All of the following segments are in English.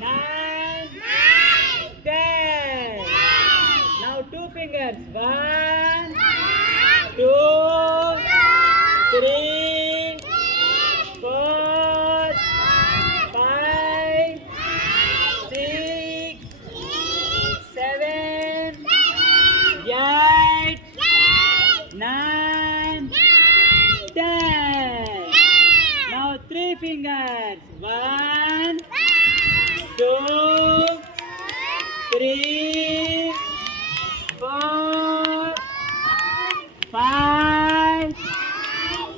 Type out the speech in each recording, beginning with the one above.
9, 10. Now 2 fingers. 1, 2, 3, 4, 5, 6, 7, 8, 9, 10. Now 3 fingers. 1, 2, 3, 4, 5,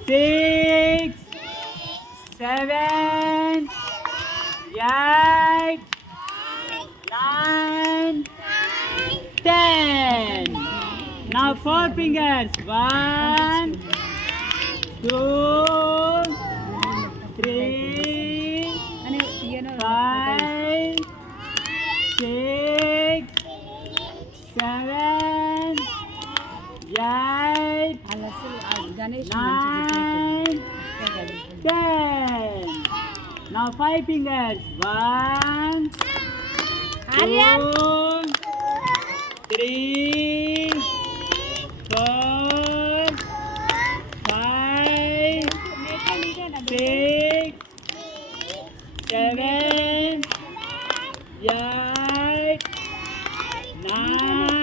6, 7, 8, 9, 10. Now 4 fingers. 1, 2, 3, 5, 6, 7, 8, 9, 10. Now 5 fingers. 1, 2, 3, 4, 5, 6, 7, 8, 9,